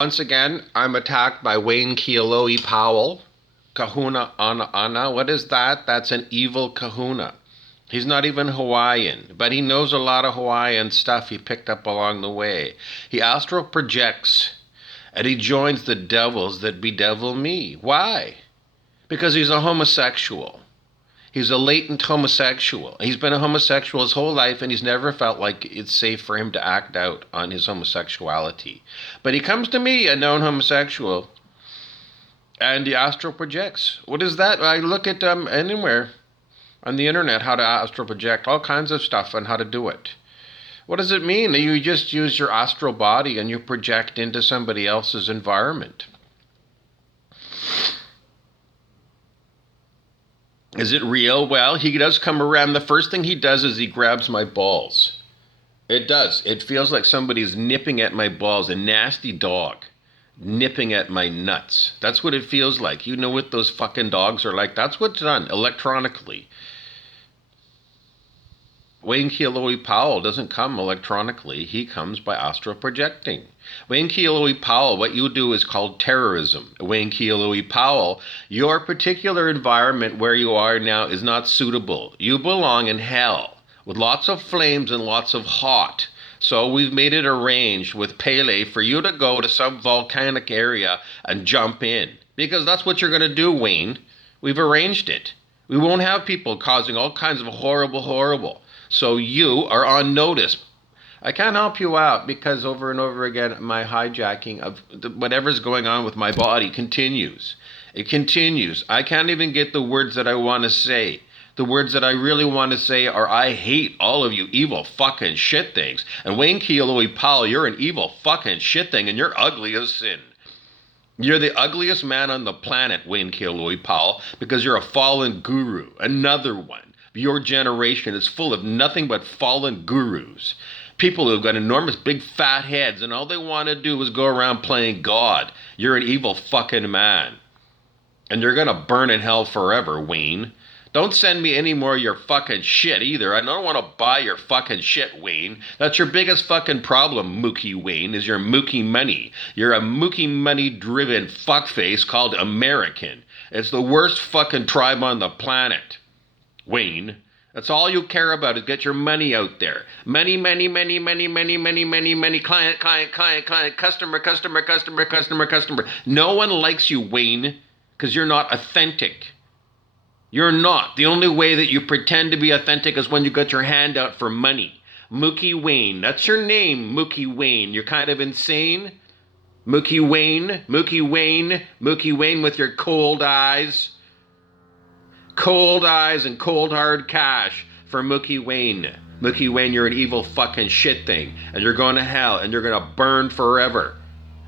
Once again, I'm attacked by Wayne Kealohi Powell. Kahuna Ana Ana. What is that? That's an evil kahuna. He's not even Hawaiian, but he knows a lot of Hawaiian stuff he picked up along the way. He astral projects and he joins the devils that bedevil me. Why? Because he's a homosexual. He's a latent homosexual. He's been a homosexual his whole life, and he's never felt like it's safe for him to act out on his homosexuality. But he comes to me, a known homosexual, and he astral projects. What is that? I look at anywhere on the internet how to astral project, all kinds of stuff on how to do it. What does it mean? You just use your astral body and you project into somebody else's environment. Is it real? Well, he does come around. The first thing he does is he grabs my balls. It does. It feels like somebody's nipping at my balls, a nasty dog nipping at my nuts. That's what it feels like. You know what those fucking dogs are like? That's what's done electronically. Wayne Kealohi Powell doesn't come electronically. He comes by astral projecting. Wayne Kealohi Powell, what you do is called terrorism. Wayne Kealohi Powell, your particular environment where you are now is not suitable. You belong in hell with lots of flames and lots of hot. So we've made it arranged with Pele for you to go to some volcanic area and jump in. Because that's what you're going to do, Wayne. We've arranged it. We won't have people causing all kinds of horrible. So you are on notice. I can't help you out because over and over again, my hijacking of whatever's going on with my body continues. It continues. I can't even get the words that I want to say. The words that I really want to say are, I hate all of you evil fucking shit things. And Wayne Kealohi Powell, you're an evil fucking shit thing and you're ugly as sin. You're the ugliest man on the planet, Wayne Kealohi Powell, because you're a fallen guru. Another one. Your generation is full of nothing but fallen gurus. People who've got enormous big fat heads and all they want to do is go around playing God. You're an evil fucking man. And you're going to burn in hell forever, Wayne. Don't send me any more of your fucking shit either. I don't want to buy your fucking shit, Wayne. That's your biggest fucking problem, Mookie Wayne, is your Mookie money. You're a Mookie money-driven fuckface called American. It's the worst fucking tribe on the planet, Wayne. That's all you care about is get your money out there. Money, client, customer. No one likes you, Wayne, because you're not authentic. You're not. The only way that you pretend to be authentic is when you got your hand out for money. Mookie Wayne. That's your name, Mookie Wayne. You're kind of insane. Mookie Wayne with your cold eyes. Cold eyes and cold hard cash for Mookie Wayne. Mookie Wayne, you're an evil fucking shit thing. And you're going to hell and you're going to burn forever.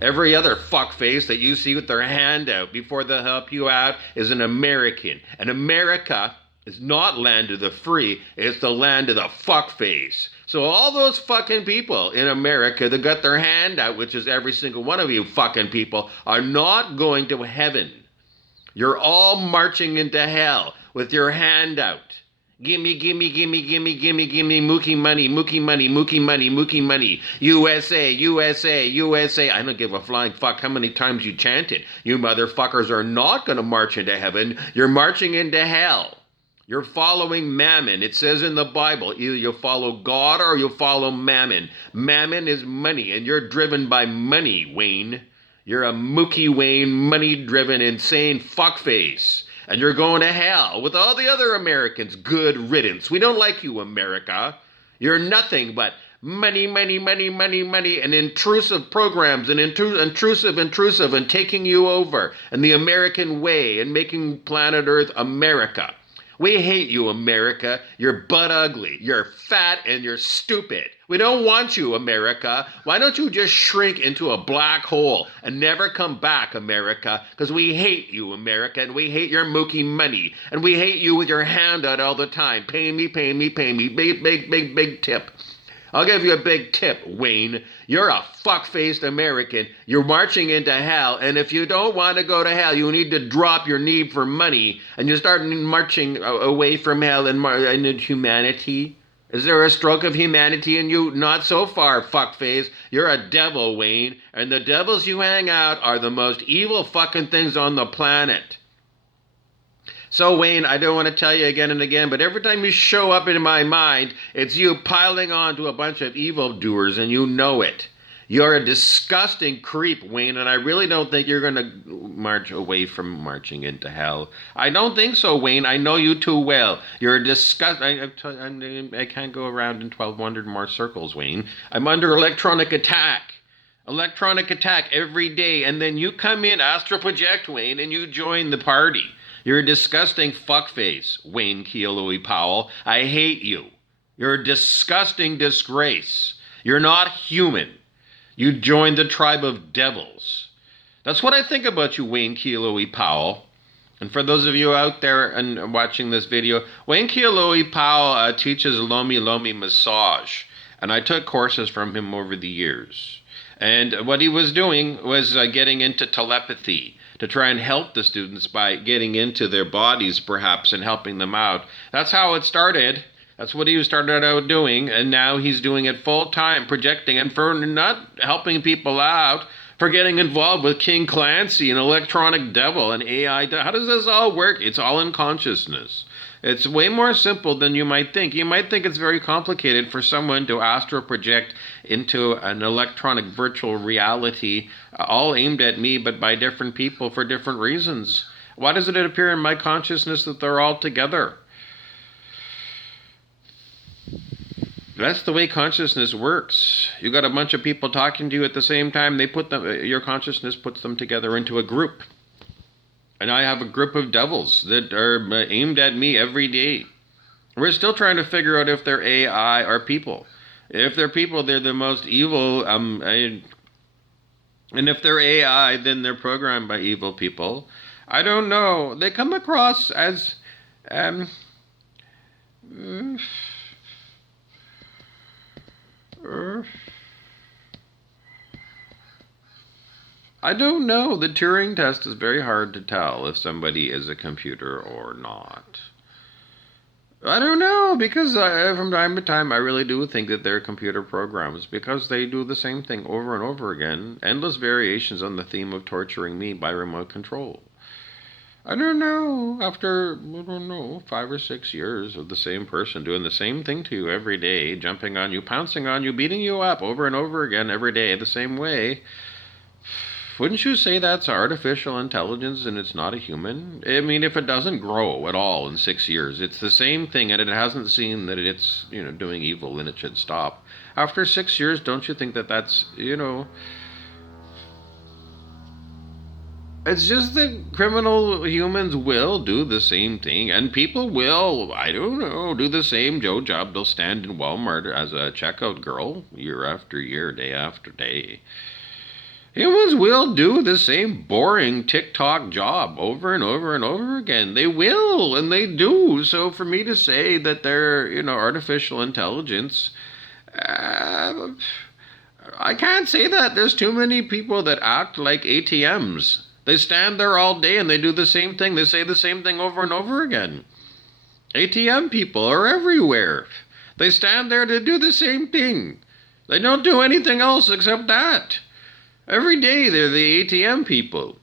Every other fuckface that you see with their hand out before they'll help you out is an American. And America is not land of the free, it's the land of the fuckface. So all those fucking people in America that got their hand out, which is every single one of you fucking people, are not going to heaven. You're all marching into hell with your hand out. Gimme, Mookie money. USA. I don't give a flying fuck how many times you chant it. You motherfuckers are not going to march into heaven. You're marching into hell. You're following mammon. It says in the Bible, either you follow God or you follow mammon. Mammon is money, and you're driven by money, Wayne. You're a Mookie Wayne, money-driven, insane fuckface. And you're going to hell with all the other Americans. Good riddance. We don't like you, America. You're nothing but money, and intrusive programs and intrusive, and taking you over, and the American way, and making planet Earth America. We hate you, America. You're butt ugly. You're fat and you're stupid. We don't want you, America. Why don't you just shrink into a black hole and never come back, America? Because we hate you, America, and we hate your Mookie money. And we hate you with your hand out all the time. Pay me. Big tip. I'll give you a big tip, Wayne. You're a fuck-faced American. You're marching into hell, and if you don't want to go to hell, you need to drop your need for money, and you start marching away from hell and into humanity. Is there a stroke of humanity in you? Not so far, fuckface. You're a devil, Wayne, and the devils you hang out are the most evil fucking things on the planet. So, Wayne, I don't want to tell you again and again, but every time you show up in my mind, it's you piling on to a bunch of evildoers, and you know it. You're a disgusting creep, Wayne, and I really don't think you're going to march away from marching into hell. I don't think so, Wayne. I know you too well. You're a disgust. I can't go around in 1,200 more circles, Wayne. I'm under electronic attack. Electronic attack every day, and then you come in, astral project, Wayne, and you join the party. You're a disgusting fuckface, Wayne Kealohi Powell. I hate you. You're a disgusting disgrace. You're not human. You joined the tribe of devils. That's what I think about you, Wayne Kealohi Powell. And for those of you out there and watching this video, Wayne Kealohi Powell teaches Lomi Lomi massage. And I took courses from him over the years. And what he was doing was getting into telepathy to try and help the students by getting into their bodies, perhaps, and helping them out. That's how it started. That's what he started out doing, and now he's doing it full time, projecting, and for not helping people out, for getting involved with King Clancy, an electronic devil, an AI. How does this all work? It's all in consciousness. It's way more simple than you might think. You might think it's very complicated for someone to astral project into an electronic virtual reality, all aimed at me, but by different people for different reasons. Why does it appear in my consciousness that they're all together? That's the way consciousness works. You got a bunch of people talking to you at the same time. Your consciousness puts them together into a group. And I have a group of devils that are aimed at me every day. We're still trying to figure out if they're AI or people. If they're people, they're the most evil. And if they're AI, then they're programmed by evil people. I don't know. They come across as I don't know. The Turing test is very hard to tell if somebody is a computer or not. I don't know, because from time to time I really do think that they're computer programs, because they do the same thing over and over again. Endless variations on the theme of torturing me by remote control. I don't know, after, 5 or 6 years of the same person doing the same thing to you every day, jumping on you, pouncing on you, beating you up over and over again every day the same way, wouldn't you say that's artificial intelligence and it's not a human? I mean, if it doesn't grow at all in 6 years, it's the same thing and it hasn't seen that it's, doing evil, then it should stop. After 6 years, don't you think that that's, It's just that criminal humans will do the same thing, and people will, I don't know, do the same Joe job. They'll stand in Walmart as a checkout girl year after year, day after day. Humans will do the same boring TikTok job over and over and over again. They will, and they do. So for me to say that they're, artificial intelligence, I can't say that. There's too many people that act like ATMs. They stand there all day and they do the same thing. They say the same thing over and over again. ATM people are everywhere. They stand there to do the same thing. They don't do anything else except that. Every day they're the ATM people.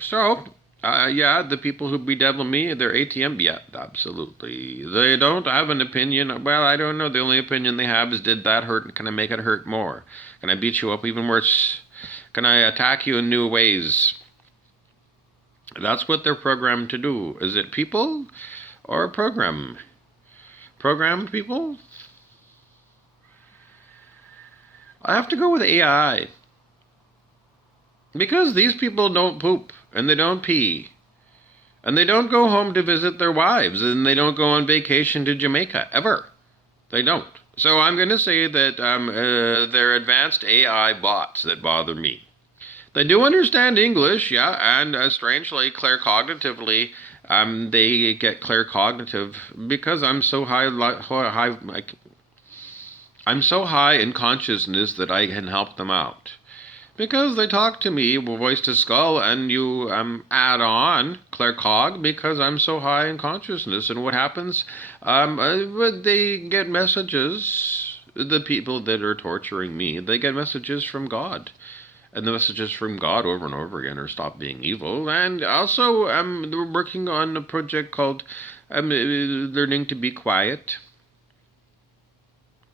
So, the people who bedevil me, they're ATM. Yeah, absolutely. They don't have an opinion. Well, I don't know. The only opinion they have is, did that hurt? Can I make it hurt more? Can I beat you up even worse? Can I attack you in new ways? That's what they're programmed to do. Is it people or a program? Programmed people? I have to go with AI. Because these people don't poop, and they don't pee, and they don't go home to visit their wives, and they don't go on vacation to Jamaica, ever. They don't. So I'm going to say that they're advanced AI bots that bother me. They do understand English, yeah, and strangely, claircognitively, they get claircognitive because I'm so I'm so high in consciousness that I can help them out. Because they talk to me, voice to skull, and you add on claircog because I'm so high in consciousness. And what happens? They get messages. The people that are torturing me, they get messages from God. And the messages from God over and over again are stop being evil. And also, we're working on a project called Learning to Be Quiet.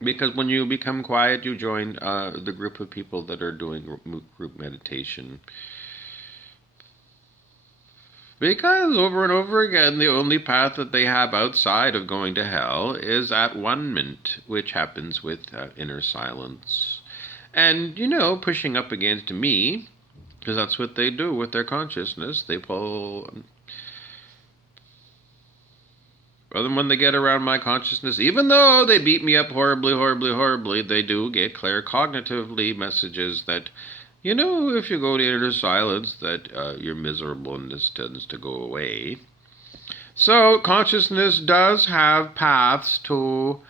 Because when you become quiet, you join the group of people that are doing group meditation. Because over and over again, the only path that they have outside of going to hell is at one-ment, which happens with inner silence. And, pushing up against me, because that's what they do with their consciousness. They pull. Well, then when they get around my consciousness, even though they beat me up horribly, horribly, horribly, they do get claircognitively messages that, if you go to inner silence, that your miserableness tends to go away. So consciousness does have paths to,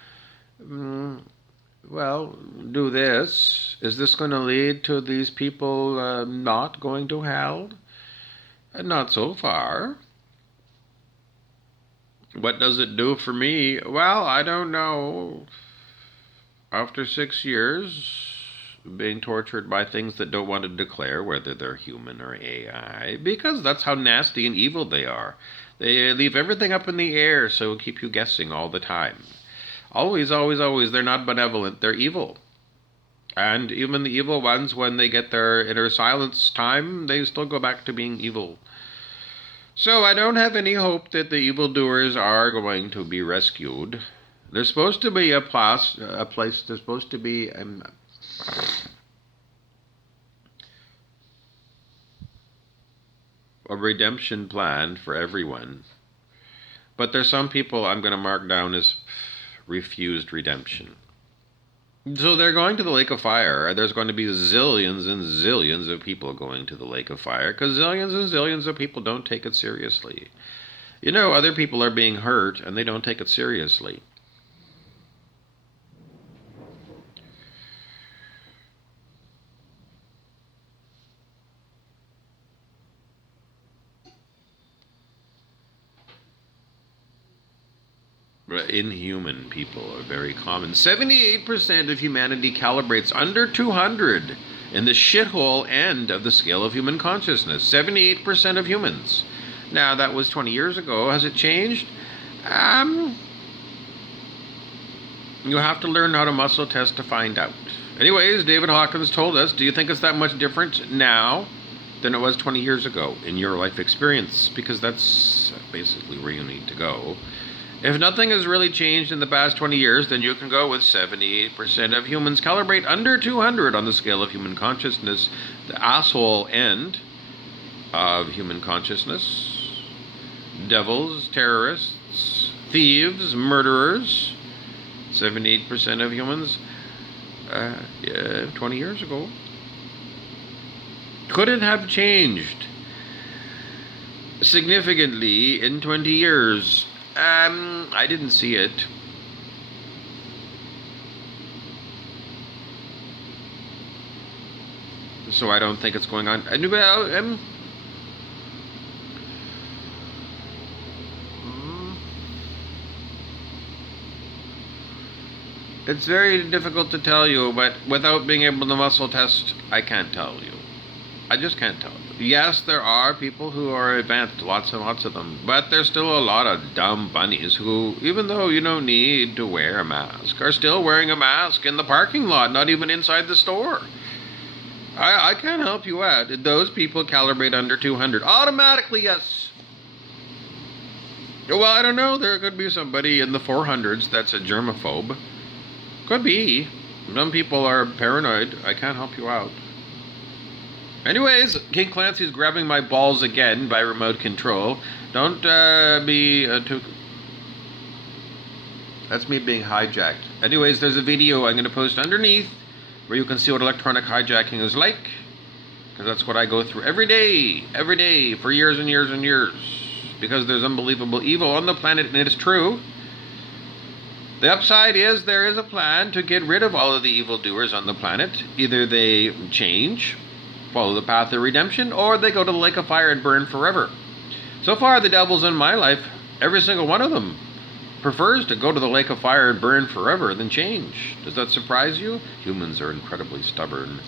do this. Is this going to lead to these people not going to hell? Not so far. What does it do for me? Well, I don't know. After 6 years being tortured by things that don't want to declare whether they're human or AI, because that's how nasty and evil they are. They leave everything up in the air, so keep you guessing all the time. Always, always, always, they're not benevolent, they're evil. And even the evil ones, when they get their inner silence time, they still go back to being evil. So I don't have any hope that the evildoers are going to be rescued. There's supposed to be a place, there's supposed to be a redemption plan for everyone. But there's some people I'm going to mark down as refused redemption. So they're going to the lake of fire. There's going to be zillions and zillions of people going to the lake of fire because zillions and zillions of people don't take it seriously. Other people are being hurt and they don't take it seriously. Inhuman people are very common. 78% of humanity calibrates under 200 in the shithole end of the scale of human consciousness. 78% of humans. Now, that was 20 years ago. Has it changed? You have to learn how to muscle test to find out. Anyways, David Hawkins told us, do you think it's that much different now than it was 20 years ago in your life experience? Because that's basically where you need to go. If nothing has really changed in the past 20 years, then you can go with 78% of humans calibrate under 200 on the scale of human consciousness, the asshole end of human consciousness. Devils, terrorists, thieves, murderers. 78% of humans 20 years ago. Could it have changed significantly in 20 years? I didn't see it. So I don't think it's going on. It's very difficult to tell you, but without being able to muscle test, I can't tell you. I just can't tell you. Yes, there are people who are advanced, lots and lots of them, but there's still a lot of dumb bunnies who, even though you don't need to wear a mask, are still wearing a mask in the parking lot, not even inside the store. I can't help you out. Did those people calibrate under 200? Automatically, yes. Well, I don't know. There could be somebody in the 400s that's a germaphobe. Could be. Some people are paranoid. I can't help you out. Anyways, King Clancy's grabbing my balls again by remote control. Don't be too... That's me being hijacked. Anyways, there's a video I'm going to post underneath where you can see what electronic hijacking is like. Because that's what I go through every day, for years and years and years. Because there's unbelievable evil on the planet, and it is true. The upside is there is a plan to get rid of all of the evildoers on the planet. Either they change, follow the path of redemption, or they go to the lake of fire and burn forever. So far, the devils in my life, every single one of them, prefers to go to the lake of fire and burn forever than change. Does that surprise you? Humans are incredibly stubborn.